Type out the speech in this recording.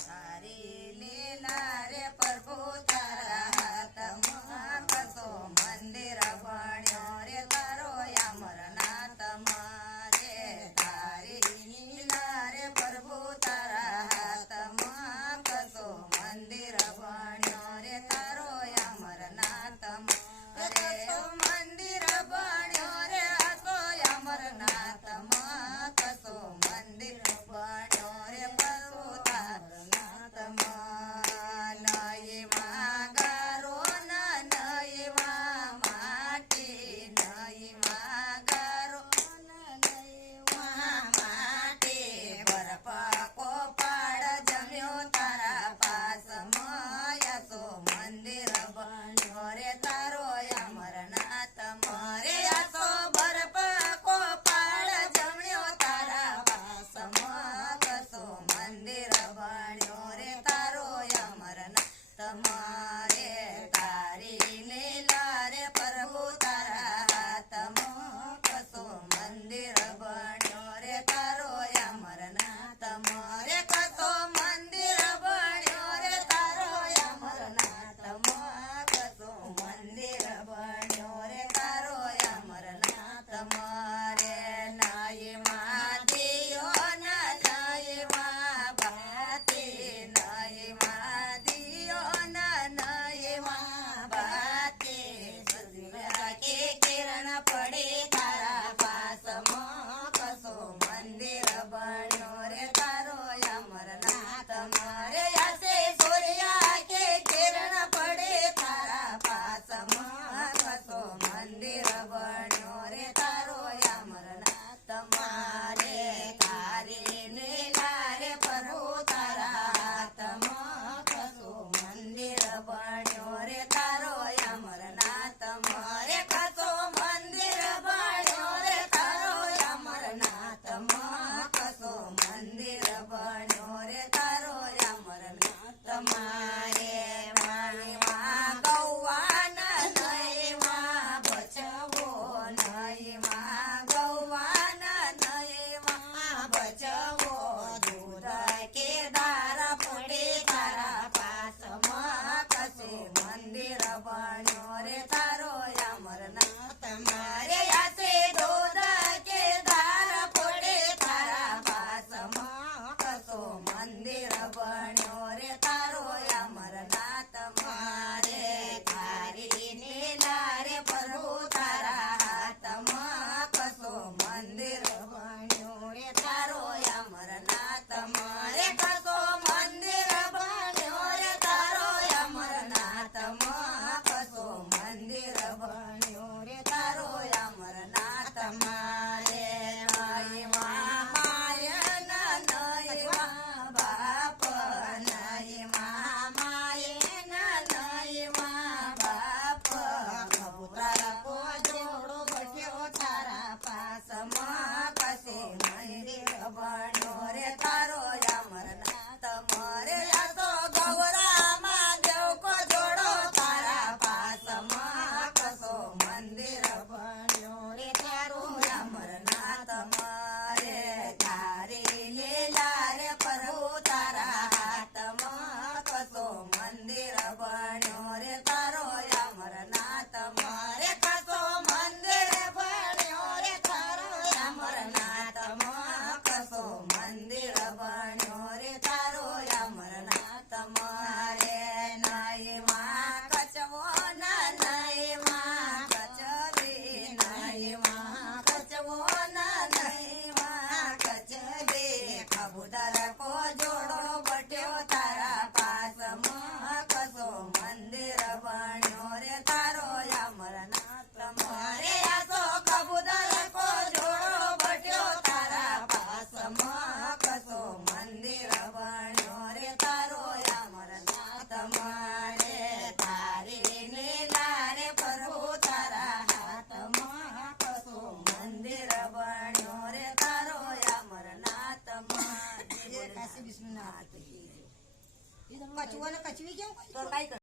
તારી લીલા રે પ્રભુ તારા હાથમાં કસો મંદિર બન્યો રે તારો અમરનાથમાં રે. તારી લીલા રે પ્રભુ તારા હાથમાં કસો મંદિર બન્યો રે તારો અમરનાથમાં રે. મંદિર બન્યો રે આસો અમરનાથમાં કસો મંદિર બન્યો રે પ્રભુ તારનાથમાં. નયમાં ગારો નયમાં માટી નયમાં ગારો નયમાં માટી બરફકો પાડ જમ્યો તારા પાસમાં યસો મંદિર બન્યો રે તારો અમરનાથમાં રે. યસો બરફકો પાડ જમ્યો તારા પાસમાં કસો મંદિર બન્યો રે તારો અમરનાથમાં રે. તારી લીલા રે પ્રભુ તારા હાથમાં કસો મંદિર બન્યો રે તારો અમરનાથમાં રે. કસો મંદિર બન્યો રે તારો અમરનાથમાં કસો મંદિર બન્યો રે તારો અમરનાથમાં રે. નયમાં દિયો નયમાં બાતી નયમાં દિયો નયમાં બાતી કે કિરણ પડે તારા પાસમાં કસો મંદિર બન્યો રે તારો અમરનાથમાં રે. યસે સૂર્યા કે કિરણ પડે તારા પાસમાં કસો મંદિર બન્યો રે તારો અમરનાથમાં રે. તારી લીલા રે પ્રભુ તારા હાથમાં કસો મંદિર બન્યો રે તારો અમરનાથમાં રે. કસો મંદિર બન્યો રે તારો અમરનાથમાં કસો મંદિર બન્યો રે તારો અમરનાથમાં રે. મણીમાં ગૌવાન નયમાં બચવો નયમાં ગૌવાન નયમાં બચવો